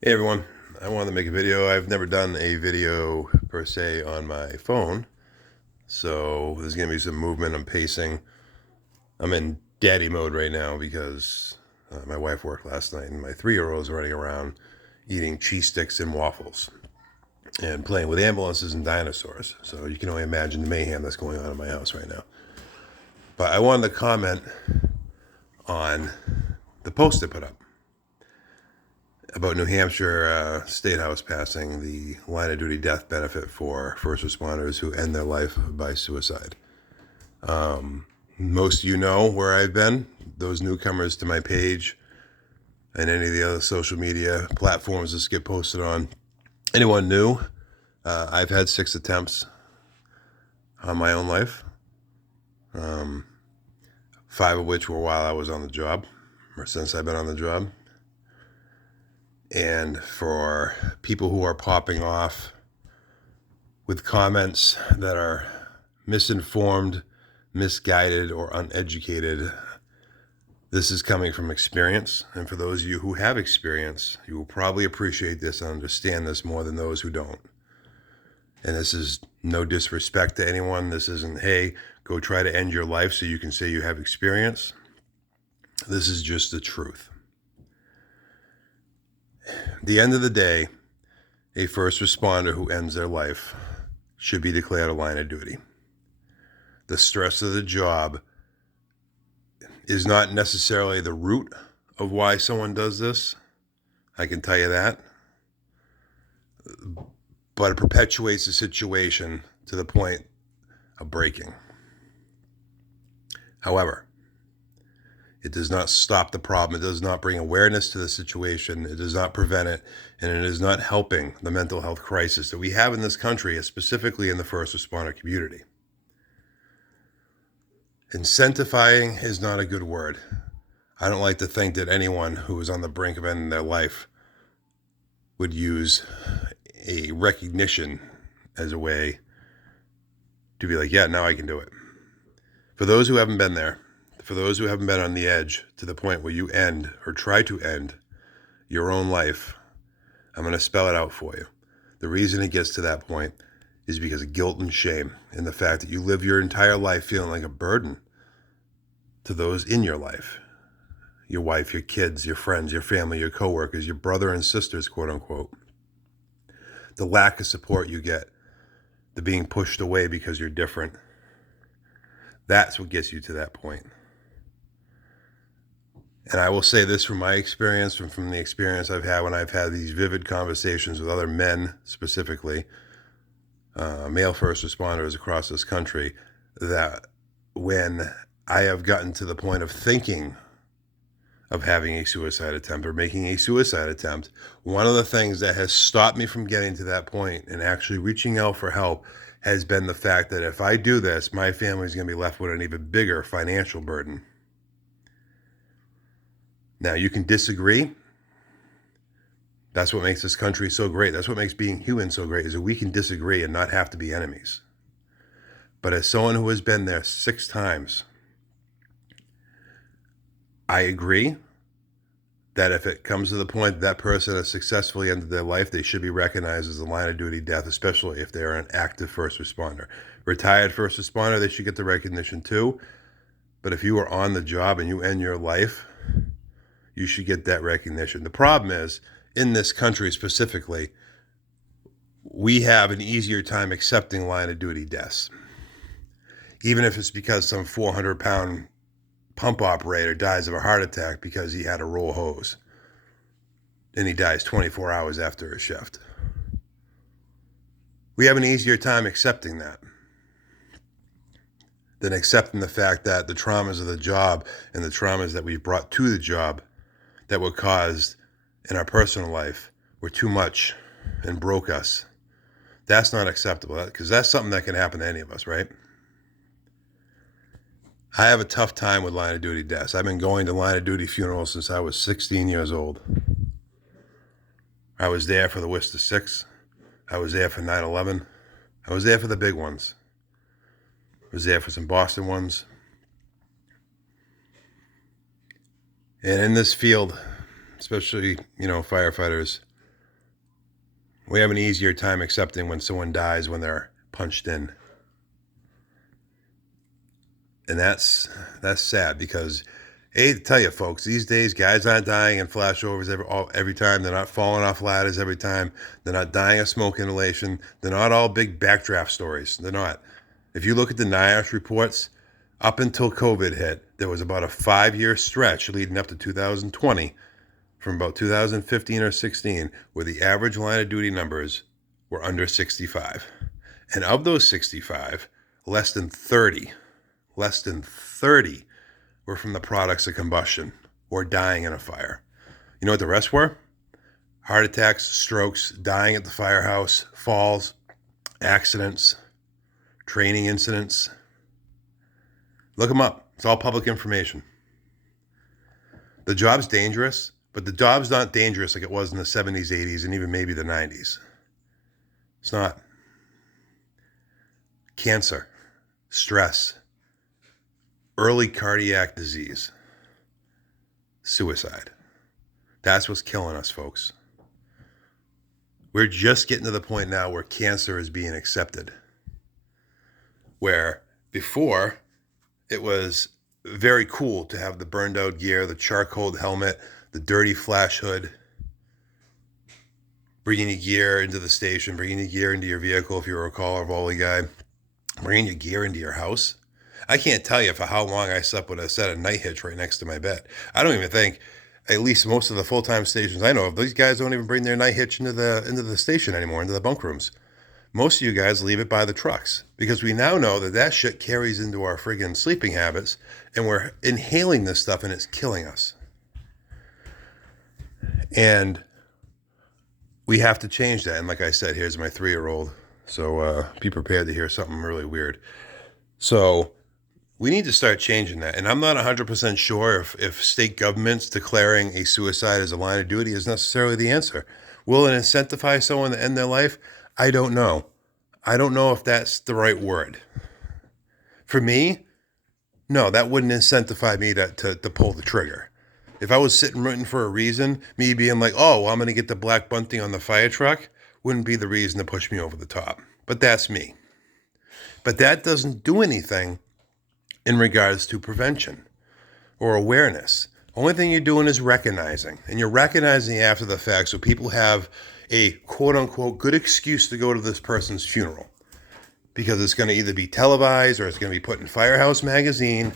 Hey everyone, I wanted to make a video. I've never done a video per se on my phone, so there's going to be some movement. I'm pacing. I'm in daddy mode right now because my wife worked last night and my 3-year-old is running around eating cheese sticks and waffles and playing with ambulances and dinosaurs. So you can only imagine the mayhem that's going on in my house right now. But I wanted to comment on the post I put up about New Hampshire State House passing the line of duty death benefit for first responders who end their life by suicide. Most of you know where I've been. Those newcomers to my page and any of the other social media platforms this get posted on. Anyone new? I've had 6 attempts on my own life, 5 of which were while I was on the job, or since I've been on the job. And for people who are popping off with comments that are misinformed, misguided, or uneducated, this is coming from experience. And for those of you who have experience, you will probably appreciate this and understand this more than those who don't. And this is no disrespect to anyone. This isn't, hey, go try to end your life so you can say you have experience. This is just the truth. At the end of the day, a first responder who ends their life should be declared a line of duty. The stress of the job is not necessarily the root of why someone does this. I can tell you that. But it perpetuates the situation to the point of breaking. However, it does not stop the problem. It does not bring awareness to the situation. It does not prevent it. And it is not helping the mental health crisis that we have in this country, specifically in the first responder community. Incentivizing is not a good word. I don't like to think that anyone who is on the brink of ending their life would use a recognition as a way to be like, yeah, now I can do it. For those who haven't been there, for those who haven't been on the edge to the point where you end or try to end your own life, I'm going to spell it out for you. The reason it gets to that point is because of guilt and shame and the fact that you live your entire life feeling like a burden to those in your life. Your wife, your kids, your friends, your family, your coworkers, your brother and sisters, quote unquote. The lack of support you get, the being pushed away because you're different. That's what gets you to that point. And I will say this from my experience, from the experience I've had when I've had these vivid conversations with other men, specifically, male first responders across this country, that when I have gotten to the point of thinking of having a suicide attempt or making a suicide attempt, one of the things that has stopped me from getting to that point and actually reaching out for help has been the fact that if I do this, my family's going to be left with an even bigger financial burden. Now, you can disagree. That's what makes this country so great. That's what makes being human so great, is that we can disagree and not have to be enemies. But as someone who has been there 6 times, I agree that if it comes to the point that person has successfully ended their life, they should be recognized as a line of duty death, especially if they're an active first responder. Retired first responder, they should get the recognition too. But if you are on the job and you end your life, you should get that recognition. The problem is, in this country specifically, we have an easier time accepting line of duty deaths. Even if it's because some 400-pound pump operator dies of a heart attack because he had a roll hose and he dies 24 hours after his shift. We have an easier time accepting that than accepting the fact that the traumas of the job and the traumas that we've brought to the job that were caused in our personal life were too much and broke us. That's not acceptable, because that's something that can happen to any of us, right? I have a tough time with line of duty deaths. I've been going to line of duty funerals since I was 16 years old. I was there for the Worcester 6. I was there for 9/11. I was there for the big ones. I was there for some Boston ones. And in this field, especially, firefighters, We have an easier time accepting when someone dies when they're punched in. And that's sad because, I hate to tell you, folks, these days guys aren't dying in flashovers every time. They're not falling off ladders every time. They're not dying of smoke inhalation. They're not all big backdraft stories. They're not. If you look at the NIOSH reports, up until COVID hit, there was about a 5-year stretch leading up to 2020, from about 2015 or 16, where the average line of duty numbers were under 65. And of those 65, less than 30 were from the products of combustion or dying in a fire. You know what the rest were? Heart attacks, strokes, dying at the firehouse, falls, accidents, training incidents. Look them up. It's all public information. The job's dangerous, but the job's not dangerous like it was in the 70s, 80s, and even maybe the 90s. It's not. Cancer, stress, early cardiac disease, suicide. That's what's killing us, folks. We're just getting to the point now where cancer is being accepted. Where before, it was very cool to have the burned out gear, the charcoal helmet, the dirty flash hood, bringing your gear into the station, bringing your gear into your vehicle if you were a Call or Volley guy, bringing your gear into your house. I can't tell you for how long I slept with a set of night hitch right next to my bed. I don't even think, at least most of the full-time stations I know of, these guys don't even bring their night hitch into the station anymore, into the bunk rooms. Most of you guys leave it by the trucks because we now know that shit carries into our friggin' sleeping habits, and we're inhaling this stuff and it's killing us. And we have to change that. And like I said, here's my 3-year-old. So be prepared to hear something really weird. So we need to start changing that. And I'm not 100% sure if state governments declaring a suicide as a line of duty is necessarily the answer. Will it incentivize someone to end their life? I don't know. I don't know if that's the right word. For me, no, that wouldn't incentivize me to pull the trigger. If I was sitting rooting for a reason, me being like, oh, well, I'm going to get the black bunting on the fire truck, wouldn't be the reason to push me over the top. But that's me. But that doesn't do anything in regards to prevention or awareness. Only thing you're doing is recognizing. And you're recognizing after the fact so people have a quote-unquote good excuse to go to this person's funeral. Because it's going to either be televised or it's going to be put in Firehouse Magazine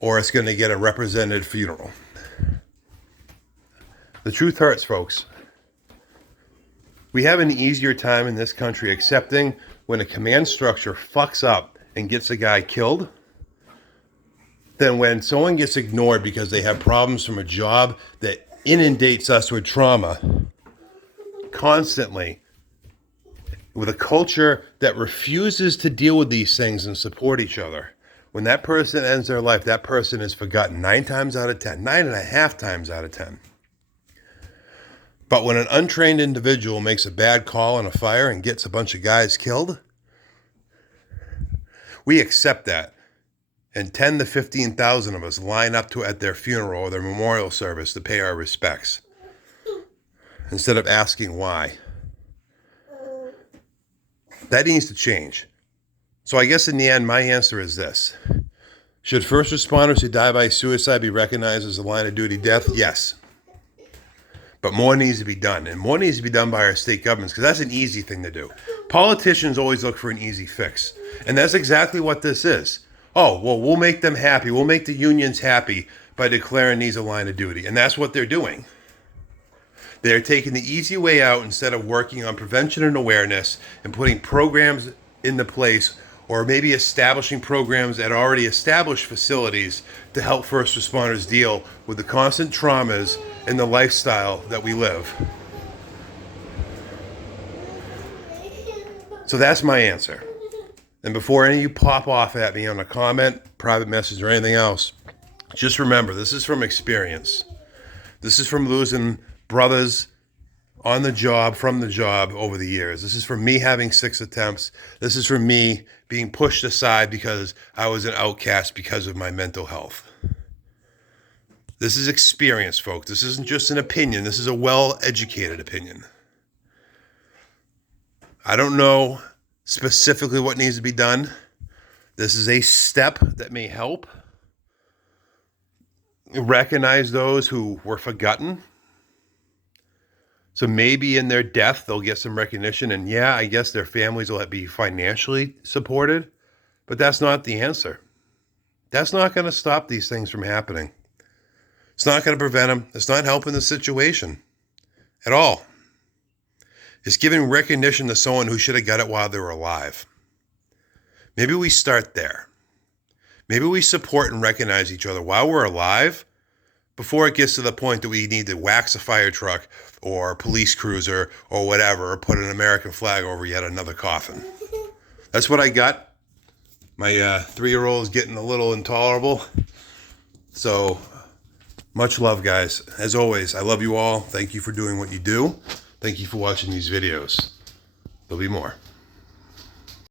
or it's going to get a represented funeral. The truth hurts, folks. We have an easier time in this country accepting when a command structure fucks up and gets a guy killed than when someone gets ignored because they have problems from a job that inundates us with trauma constantly, with a culture that refuses to deal with these things and support each other. When that person ends their life, that person is forgotten 9 times out of 10, 9.5 times out of 10. But when an untrained individual makes a bad call on a fire and gets a bunch of guys killed, we accept that. And 10 to 15,000 of us line up at their funeral or their memorial service to pay our respects, instead of asking why. That needs to change. So I guess in the end, my answer is this. Should first responders who die by suicide be recognized as a line of duty death? Yes. But more needs to be done. And more needs to be done by our state governments, because that's an easy thing to do. Politicians always look for an easy fix. And that's exactly what this is. Oh, well, we'll make them happy. We'll make the unions happy by declaring these a line of duty. And that's what they're doing. They're taking the easy way out instead of working on prevention and awareness and putting programs into place, or maybe establishing programs at already established facilities to help first responders deal with the constant traumas and the lifestyle that we live. So that's my answer. And before any of you pop off at me on a comment, private message, or anything else, just remember, this is from experience. This is from losing brothers on the job, from the job over the years. This is from me having 6 attempts. This is from me being pushed aside because I was an outcast because of my mental health. This is experience, folks. This isn't just an opinion. This is a well-educated opinion. I don't know specifically what needs to be done. This is a step that may help recognize those who were forgotten. So maybe in their death, they'll get some recognition. And yeah, I guess their families will be financially supported. But that's not the answer. That's not going to stop these things from happening. It's not going to prevent them. It's not helping the situation at all. It's giving recognition to someone who should have got it while they were alive. Maybe we start there. Maybe we support and recognize each other while we're alive before it gets to the point that we need to wax a fire truck or a police cruiser or whatever, or put an American flag over yet another coffin. That's what I got. My 3-year-old is getting a little intolerable. So much love, guys. As always, I love you all. Thank you for doing what you do. Thank you for watching these videos. There'll be more.